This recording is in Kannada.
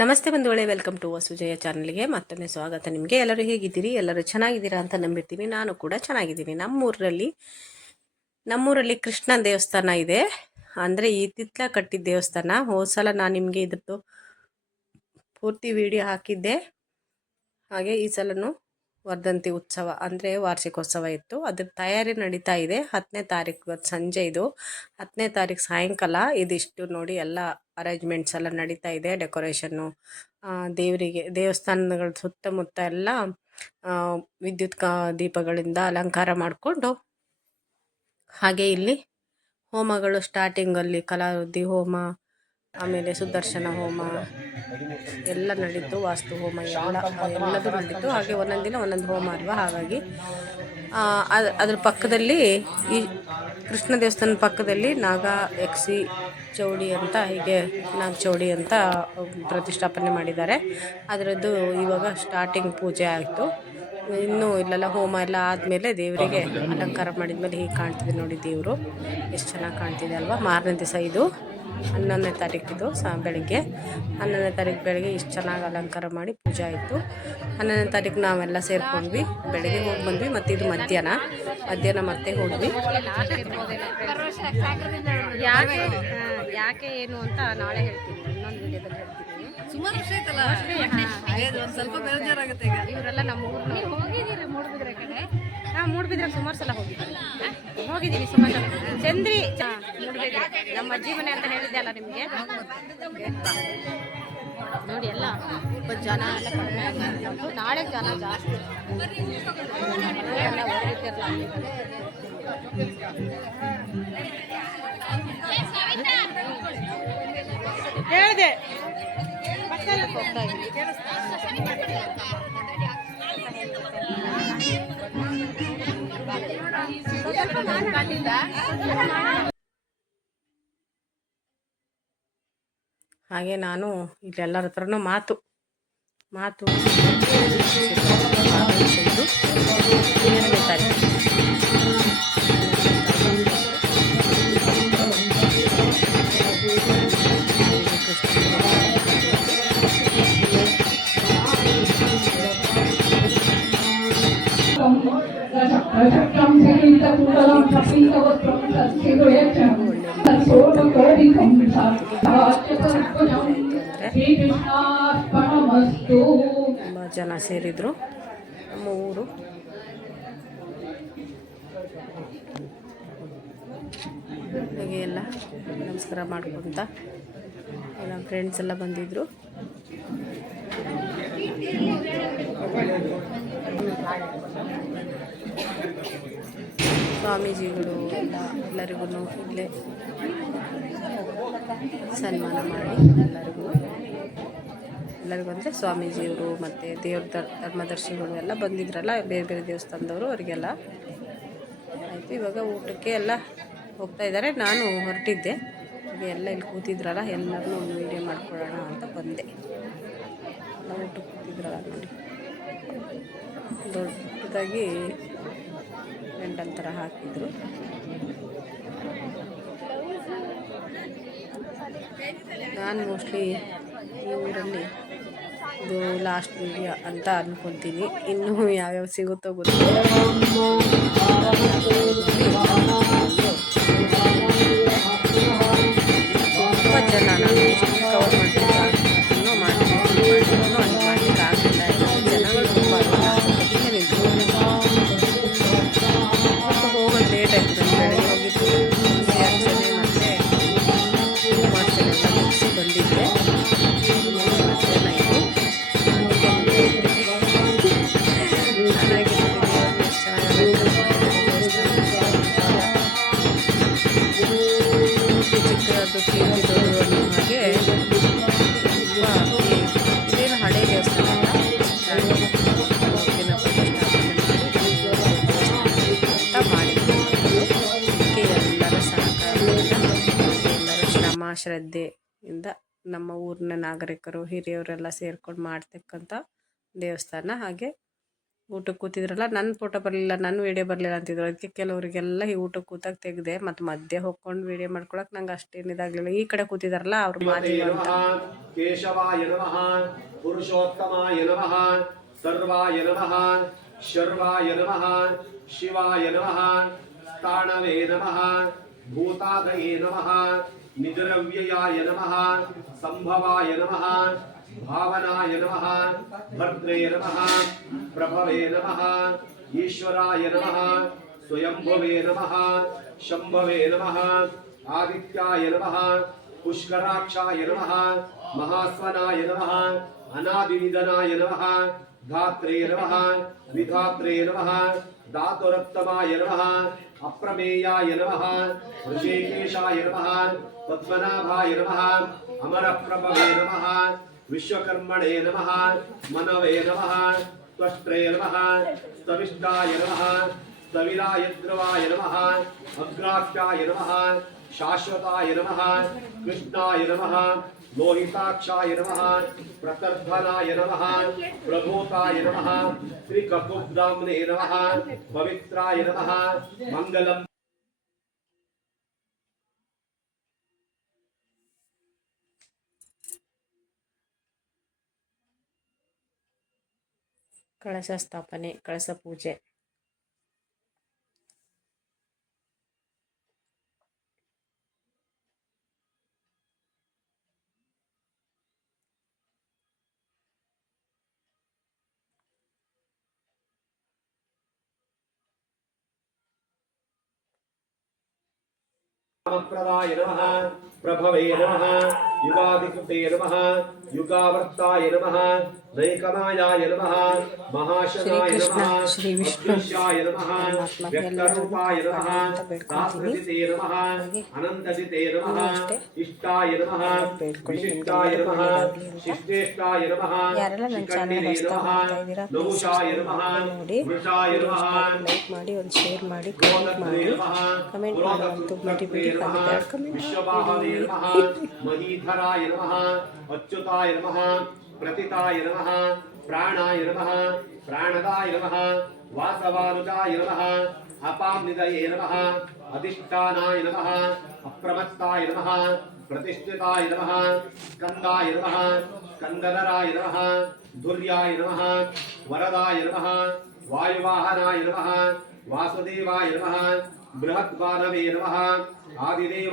ನಮಸ್ತೆ ಬಂಧುಗಳೇ, ವೆಲ್ಕಮ್ ಟು ವಸುಜಯ ಚಾನಲ್ಗೆ ಮತ್ತೊಮ್ಮೆ ಸ್ವಾಗತ. ನಿಮಗೆ ಎಲ್ಲರೂ ಹೇಗಿದ್ದೀರಿ? ಎಲ್ಲರೂ ಚೆನ್ನಾಗಿದ್ದೀರಾ ಅಂತ ನಂಬಿರ್ತೀನಿ. ನಾನು ಕೂಡ ಚೆನ್ನಾಗಿದ್ದೀನಿ. ನಮ್ಮೂರಲ್ಲಿ ಕೃಷ್ಣನ ದೇವಸ್ಥಾನ ಇದೆ. ಅಂದರೆ ಈ ತಿತ್ಲ ಕಟ್ಟಿದ ದೇವಸ್ಥಾನ. ಹೋದ ಸಲ ನಾನು ನಿಮಗೆ ಇದ್ರದ್ದು ಪೂರ್ತಿ ವಿಡಿಯೋ ಹಾಕಿದ್ದೆ. ಹಾಗೆ ಈ ಸಲನೂ ವರ್ಧಂತಿ ಉತ್ಸವ ಅಂದರೆ ವಾರ್ಷಿಕೋತ್ಸವ ಇತ್ತು. ಅದ್ರ ತಯಾರಿ ನಡೀತಾ ಇದೆ. 10ನೇ ತಾರೀಕು ಇವತ್ತು ಸಂಜೆ, ಇದು 10ನೇ ತಾರೀಕು ಸಾಯಂಕಾಲ ಇದಿಷ್ಟು ನೋಡಿ ಎಲ್ಲ ಅರೇಂಜ್ಮೆಂಟ್ಸ್ ಎಲ್ಲ ನಡೀತಾ ಇದೆ. ಡೆಕೋರೇಷನ್ನು, ದೇವರಿಗೆ ದೇವಸ್ಥಾನಗಳ ಸುತ್ತಮುತ್ತ ಎಲ್ಲ ವಿದ್ಯುತ್ ದೀಪಗಳಿಂದ ಅಲಂಕಾರ ಮಾಡಿಕೊಂಡು, ಹಾಗೆ ಇಲ್ಲಿ ಹೋಮಗಳು ಸ್ಟಾರ್ಟಿಂಗಲ್ಲಿ ಕಲಾವೃದ್ಧಿ ಹೋಮ, ಆಮೇಲೆ ಸುದರ್ಶನ ಹೋಮ ಎಲ್ಲ ನಡೀತು. ವಾಸ್ತು ಹೋಮ ಎಲ್ಲದೂ ನಡೀತು. ಹಾಗೆ ಒಂದೊಂದು ದಿನ ಒಂದೊಂದು ಹೋಮ ಅಲ್ವಾ, ಹಾಗಾಗಿ ಅದ್ರ ಪಕ್ಕದಲ್ಲಿ ಈ ಕೃಷ್ಣ ದೇವಸ್ಥಾನದ ಪಕ್ಕದಲ್ಲಿ ನಾಗ ಯಕ್ಷಿ ಚೌಡಿ ಅಂತ, ಹೀಗೆ ನಾಗ ಚೌಡಿ ಅಂತ ಪ್ರತಿಷ್ಠಾಪನೆ ಮಾಡಿದ್ದಾರೆ. ಅದರದ್ದು ಇವಾಗ ಸ್ಟಾರ್ಟಿಂಗ್ ಪೂಜೆ ಆಯಿತು. ಇನ್ನೂ ಇಲ್ಲೆಲ್ಲ ಹೋಮ ಎಲ್ಲ ಆದಮೇಲೆ ದೇವರಿಗೆ ಅಲಂಕಾರ ಮಾಡಿದ್ಮೇಲೆ ಹೀಗೆ ಕಾಣ್ತಿದೆ ನೋಡಿ. ದೇವರು ಎಷ್ಟು ಚೆನ್ನಾಗಿ ಕಾಣ್ತಿದೆ ಅಲ್ವಾ. ಮಾರನೇ ದಿವಸ ಇದು 11ನೇ ತಾರೀಕಿದು ಬೆಳಿಗ್ಗೆ 11ನೇ ತಾರೀಕು ಬೆಳಗ್ಗೆ ಇಷ್ಟು ಚೆನ್ನಾಗಿ ಅಲಂಕಾರ ಮಾಡಿ ಪೂಜೆ ಆಯಿತು. 11ನೇ ತಾರೀಕು ನಾವೆಲ್ಲ ಸೇರ್ಕೊಂಡ್ವಿ. ಬೆಳಗ್ಗೆ ಹೋಗಿ ಬಂದ್ವಿ, ಮತ್ತು ಇದು ಮಧ್ಯಾಹ್ನ ಮತ್ತೆ ಹೋದ್ವಿ. ಯಾಕೆ ಏನು ಅಂತ ನಾಳೆ ಹೇಳ್ತೀನಿ, ಇನ್ನೊಂದು ವಿಡಿಯೋದಲ್ಲಿ ಹೇಳ್ತೀನಿ. ಸುಮಾರು ವರ್ಷ ಆಯ್ತಲ್ಲ, ಸ್ವಲ್ಪ ಬೇಜಾರಾಗುತ್ತೆ. ಈಗ ಇವರೆಲ್ಲ ನಮ್ಮ ಊರು ಹೋಗಿದ್ದೀರಿ ಮೂಡುಬಿದ್ರೆ ಕಡೆ. ಮೂಡುಬಿದ್ರೆ ಸುಮಾರು ಸಲ ಹೋಗಿದ್ದೀನಿ ಸುಮಾರು ಸಲ. ಚಂದ್ರಿ ಮೂಡುಬಿದ್ರೆ ನಮ್ಮ ಅಜ್ಜಿ ಮನೆ ಅಂತ ಹೇಳಿದ್ದೆ ಅಲ್ಲ ನಿಮಗೆ. ನೋಡಿ ಎಲ್ಲ ಜನ ಎಲ್ಲ ಕಡಿಮೆ ಆಗಿತ್ತು. ನಾಳೆ ಜನ ಜಾಸ್ತಿ ಎಲ್ಲ ಹೊರಗಿರ್ತಿರಲ್ಲ. ಹೇಳಿದೆ ಹೋಗ್ತಾ ಇದ್ದೀನಿ. ಹಾಗೆ ನಾನು ಇಲ್ಲೆಲ್ಲರ ಹತ್ರನೂ ಮಾತು 12ನೇ ತಾರೀಕು ತುಂಬ ಜನ ಸೇರಿದ್ರು. ನಮ್ಮ ಊರು ಹಾಗೆ ಎಲ್ಲ ನಮಸ್ಕಾರ ಮಾಡ್ಕೊತ ನಮ್ಮ ಫ್ರೆಂಡ್ಸ್ ಎಲ್ಲ ಬಂದಿದ್ರು. ಸ್ವಾಮೀಜಿಗಳು ಎಲ್ಲರಿಗೂ ಇಲ್ಲೇ ಸನ್ಮಾನ ಮಾಡಿ ಎಲ್ಲರಿಗೂ ಅಂದರೆ ಸ್ವಾಮೀಜಿಯವರು ಮತ್ತು ಧರ್ಮದರ್ಶಿಗಳು ಎಲ್ಲ ಬಂದಿದ್ರಲ್ಲ, ಬೇರೆ ಬೇರೆ ದೇವಸ್ಥಾನದವರು, ಅವರಿಗೆಲ್ಲ ಆಯಿತು. ಇವಾಗ ಊಟಕ್ಕೆ ಎಲ್ಲ ಹೋಗ್ತಾ ಇದ್ದಾರೆ. ನಾನು ಹೊರಟಿದ್ದೆ. ಹಾಗೆ ಎಲ್ಲ ಇಲ್ಲಿ ಕೂತಿದ್ರಲ್ಲ, ಎಲ್ಲರನ್ನೂ ಒಂದು ವೀಡಿಯೋ ಮಾಡ್ಕೊಳ್ಳೋಣ ಅಂತ ಬಂದೆ. ಎಲ್ಲ ಊಟಕ್ಕೆ ಕೂತಿದ್ರಲ್ಲ ನೋಡಿ, ದೊಡ್ಡದಾಗಿ ಪೆಂಡಲ್ ಥರ ಹಾಕಿದ್ರು. ನಾನು ಮೋಸ್ಟ್ಲಿ ಈ ಊರಲ್ಲಿ ಇದು ಲಾಸ್ಟ್ ವೀಡಿಯೋ ಅಂತ ಅಂದ್ಕೊತೀನಿ. ಇನ್ನೂ ಯಾವ್ಯಾವ ಸಿಗುತ್ತೋ ಗೊತ್ತಿಲ್ಲ. ತುಂಬ ಜನ ನಾನು ಎಷ್ಟು ಕವರ್ ಮಾಡ್ಲಿಕ್ಕೆ ಆಗಲಿಲ್ಲ. ಜನಗಳು ತುಂಬ ಹೋಗೋದು ಲೇಟ್ ಆಯಿತು. ಬೆಳಗ್ಗೆ ಹೋಗಿದ್ದು ಅರ್ಚನೆ ಮತ್ತು ಕುಮಾರ್ಚನೆ ಎಲ್ಲ ಮುಗಿಸಿ ಬಂದಿದ್ದೆ. ಚಿಕ್ಕದು ಕೀರ್ತಿದವರು ಅನ್ನೋ ಹಾಗೆ ತುಂಬ ಇದೇನು ಹಳೆ ದೇವಸ್ಥಾನ ಅಲ್ಲ, ದಿನ ಪ್ರತಿಷ್ಠಾಪನೆ ಮಾಡಿದ್ದು ಅದಕ್ಕೆ ಎಲ್ಲರ ಸಹಕಾರದಿಂದ, ಎಲ್ಲರ ಶ್ರಮ ಶ್ರದ್ಧೆಯಿಂದ ನಮ್ಮ ಊರಿನ ನಾಗರಿಕರು ಹಿರಿಯವರೆಲ್ಲ ಸೇರ್ಕೊಂಡು ಮಾಡ್ತಕ್ಕಂಥ ದೇವಸ್ಥಾನ. ಹಾಗೆ ಊಟಕ್ಕೆ ಕೂತಿದ್ರಲ್ಲ, ನನ್ನ ಫೋಟೋ ಬರಲಿಲ್ಲ, ನನ್ನ ವೀಡಿಯೋ ಬರಲಿಲ್ಲ ಅಂತಿದ್ರು. ಅದಕ್ಕೆ ಕೆಲವರಿಗೆಲ್ಲ ಈ ಊಟಕ್ಕೆ ಕೂತಾಗ ತೆಗೆದೆ. ಮತ್ತು ಮಧ್ಯೆ ಹೋಗ್ಕೊಂಡು ವೀಡಿಯೋ ಮಾಡ್ಕೊಳಕ್ಕೆ ನಂಗೆ ಅಷ್ಟೇನು ಇದಾಗಲಿಲ್ಲ. ಈ ಕಡೆ ಕೂತಿದಾರಲ್ಲ ಅವ್ರು ಮಾದೇವ ಅಂತ. ಕೇಶವಾಯ ನಮಃ, ಪುರುಷೋತ್ತಮಾಯ ನಮಃ, ಸರ್ವಾಯ ನಮಃ, ಶರ್ವಾಯ ನಮಃ, ಶಿವಾಯ ನಮಃ, ಸ್ಥಾಣವೇ ನಮಃ, ಭೂತಾದಯೇ ನಮಃ, ನಿಜರವ್ಯಯಾಯ ನಮಃ, ಸಂಭವಾಯ ನಮಃ, ಭಾವನಾಯ ನಮಃ, ಭದ್ರೇ ನಮಃ, ಪ್ರಭವೇ ನಮಃ, ಈಶ್ವರಾಯ ನಮಃ, ಸ್ವಯಂಭವೇ ನಮಃ, ಶಂಭವೇ ನಮಃ, ಆದಿತ್ಯಾಯ ನಮಃ, पुष्कराक्षाय नमः, महास्वनाय नमः, अनादिनिधनाय नमः, धात्रे नमः, विधात्रे नमः, धातुरत्तमाय नमः, अप्रमेयाय नमः, ऋषिकेशाय नमः, पद्मनाभाय नमः, अमरप्रभवे नमः, विश्वकर्मणे नमः, मनवे नमः, त्वष्ट्रे नमः, स्तविष्टाय नमः, स्तविरायद्रवाय नमः, अग्राख्याय नमः, शाश्वताय नमः, कृष्णाय नमः, लोहिताक्षाय नमः, प्रतर्धनाय नमः, प्रभूताय नमः, श्रीककुब्धाम्ने नमः, पवित्राय नमः, मंगलम। ಕಳಶ ಸ್ಥಾಪನೆ, ಕಳಶ ಪೂಜೆ. प्रदाय नमः, प्रभवे नमः, युगादिकृते नमः, युगावर्ताय नमः, नैकमायाय नमः, महाशनाय नमः, अदृश्याय नमः, व्यक्तरूपाय नमः, शास्त्रजिते नमः, अनन्तजिते नमः, इष्टाय नमः, विशिष्टाय नमः, शिष्टेष्टाय नमः, शिखण्डिने नमः, नहुषाय नमः, वृषाय नमः, ಲೈಕ್ ಮಾಡಿ, ಒಂದು ಶೇರ್ ಮಾಡಿ, ಕಮೆಂಟ್ ಮಾಡಿ. ಕಮೆಂಟ್ ಮಾಡುವಂತೂ ಮರಿಬೇಡಿ. विश्वबाहवे नमः, महीधराय नमः, अच्युताय नमः, प्रतिताय नमः, प्राणाय नमः, प्राणदाय नमः, वासवानुजाय नमः, अपाम्निदये नमः, अधिष्ठानाय नमः, अप्रमत्ताय नमः, प्रतिष्ठिताय नमः, स्कन्दाय नमः, स्कन्दधराय नमः, धुर्याय नमः, वरदाय नमः, वायुवाहनाय नमः, वासुदेवाय नमः, बृहद्वानवे नमः, आदिदेव